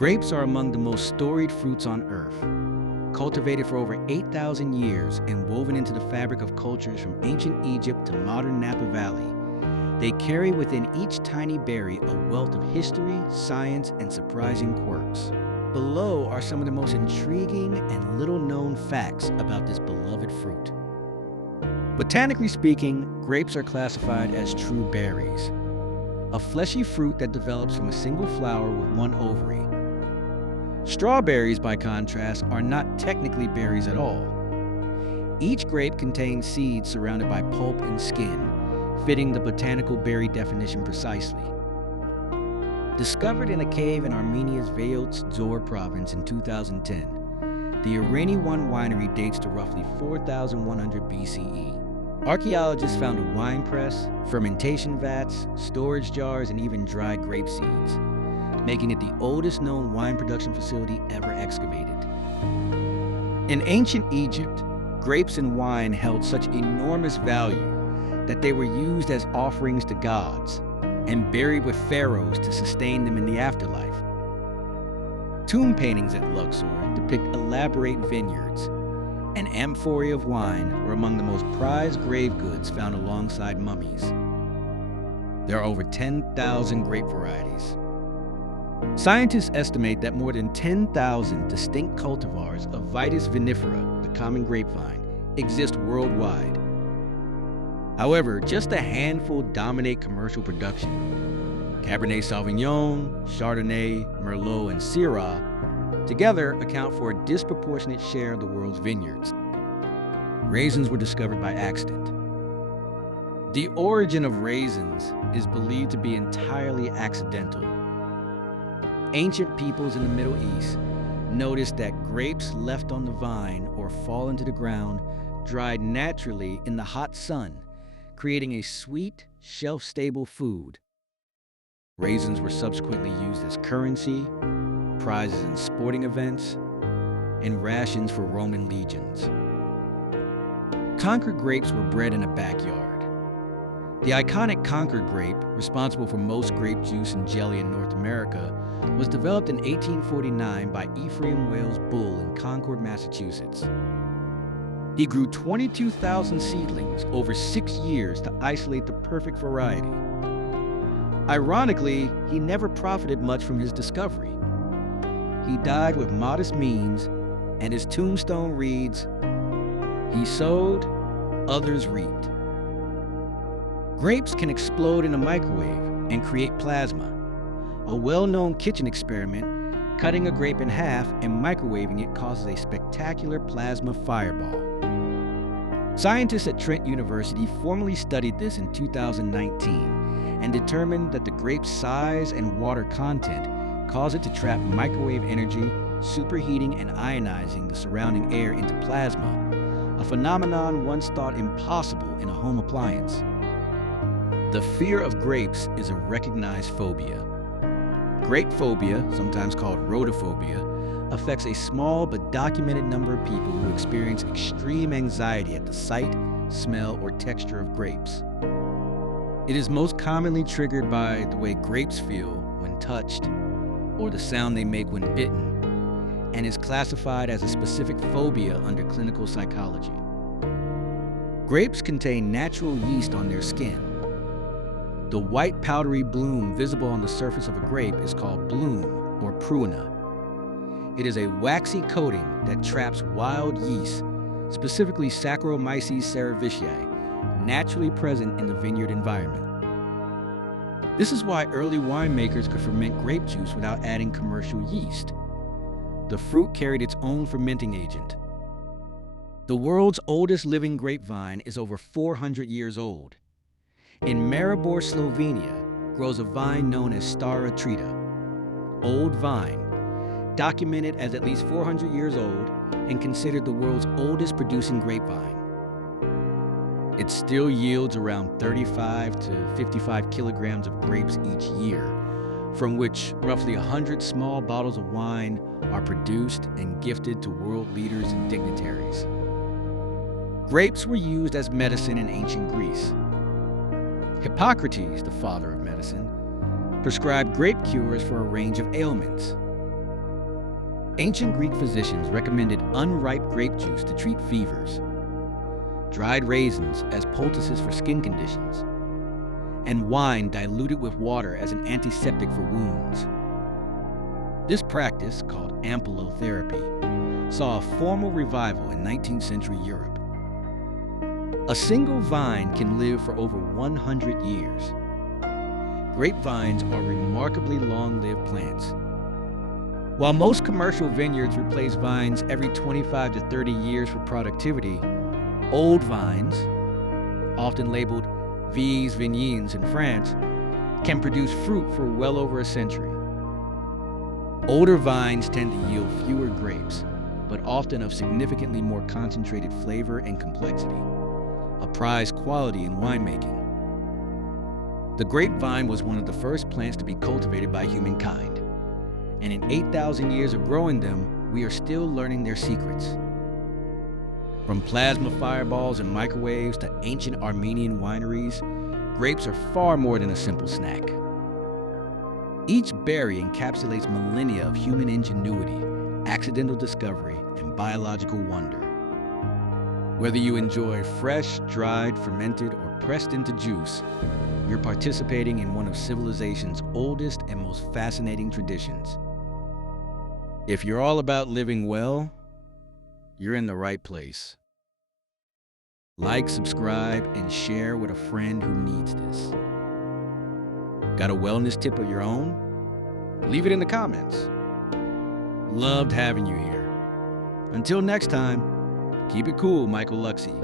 Grapes are among the most storied fruits on Earth. Cultivated for over 8,000 years and woven into the fabric of cultures from ancient Egypt to modern Napa Valley, they carry within each tiny berry a wealth of history, science, and surprising quirks. Below are some of the most intriguing and little-known facts about this beloved fruit. Botanically speaking, grapes are classified as true berries, a fleshy fruit that develops from a single flower with one ovary. Strawberries, by contrast, are not technically berries at all. Each grape contains seeds surrounded by pulp and skin, fitting the botanical berry definition precisely. Discovered in a cave in Armenia's Vayots, Dzor province in 2010, the Armenia winery dates to roughly 4,100 BCE. Archaeologists found a wine press, fermentation vats, storage jars, and even dried grape seeds, making it the oldest known wine production facility ever excavated. In ancient Egypt, grapes and wine held such enormous value that they were used as offerings to gods and buried with pharaohs to sustain them in the afterlife. Tomb paintings at Luxor depict elaborate vineyards, and amphorae of wine were among the most prized grave goods found alongside mummies. There are over 10,000 grape varieties. Scientists estimate that more than 10,000 distinct cultivars of Vitis vinifera, the common grapevine, exist worldwide. However, just a handful dominate commercial production. Cabernet Sauvignon, Chardonnay, Merlot, and Syrah together account for a disproportionate share of the world's vineyards. Raisins were discovered by accident. The origin of raisins is believed to be entirely accidental. Ancient peoples in the Middle East noticed that grapes left on the vine or fall into the ground dried naturally in the hot sun, creating a sweet, shelf-stable food. Raisins were subsequently used as currency, prizes in sporting events, and rations for Roman legions. Concord grapes were bred in a backyard. The iconic Concord grape, responsible for most grape juice and jelly in North America, was developed in 1849 by Ephraim Wales Bull in Concord, Massachusetts. He grew 22,000 seedlings over 6 years to isolate the perfect variety. Ironically, he never profited much from his discovery. He died with modest means, and his tombstone reads, "He sowed, others reaped." Grapes can explode in a microwave and create plasma, a well-known kitchen experiment. Cutting a grape in half and microwaving it causes a spectacular plasma fireball. Scientists at Trent University formally studied this in 2019 and determined that the grape's size and water content cause it to trap microwave energy, superheating and ionizing the surrounding air into plasma, a phenomenon once thought impossible in a home appliance. The fear of grapes is a recognized phobia. Grape phobia, sometimes called rhodophobia, affects a small but documented number of people who experience extreme anxiety at the sight, smell, or texture of grapes. It is most commonly triggered by the way grapes feel when touched or the sound they make when bitten, and is classified as a specific phobia under clinical psychology. Grapes contain natural yeast on their skin. The white powdery bloom visible on the surface of a grape is called bloom or pruina. It is a waxy coating that traps wild yeast, specifically Saccharomyces cerevisiae, naturally present in the vineyard environment. This is why early winemakers could ferment grape juice without adding commercial yeast. The fruit carried its own fermenting agent. The world's oldest living grapevine is over 400 years old. In Maribor, Slovenia, grows a vine known as storied, old vine, documented as at least 400 years old and considered the world's oldest producing grapevine. It still yields around 35 to 55 kilograms of grapes each year, from which roughly 100 small bottles of wine are produced and gifted to world leaders and dignitaries. Grapes were used as medicine in ancient Greece. Hippocrates, the father of medicine, prescribed grape cures for a range of ailments. Ancient Greek physicians recommended unripe grape juice to treat fevers, dried raisins as poultices for skin conditions, and wine diluted with water as an antiseptic for wounds. This practice, called ampelotherapy, saw a formal revival in 19th century Europe. A single vine can live for over 100 years. Grapevines are remarkably long-lived plants. While most commercial vineyards replace vines every 25 to 30 years for productivity, old vines, often labeled Vies Vignes in France, can produce fruit for well over a century. Older vines tend to yield fewer grapes, but often of significantly more concentrated flavor and complexity, a prized quality in winemaking. The grapevine was one of the first plants to be cultivated by humankind, and in 8,000 years of growing them, we are still learning their secrets. From plasma fireballs and microwaves to ancient Armenian wineries, grapes are far more than a simple snack. Each berry encapsulates millennia of human ingenuity, accidental discovery, and biological wonder. Whether you enjoy fresh, dried, fermented, or pressed into juice, you're participating in one of civilization's oldest and most fascinating traditions. If you're all about living well, you're in the right place. Like, subscribe, and share with a friend who needs this. Got a wellness tip of your own? Leave it in the comments. Loved having you here. Until next time, keep it cool, Michael Luxey.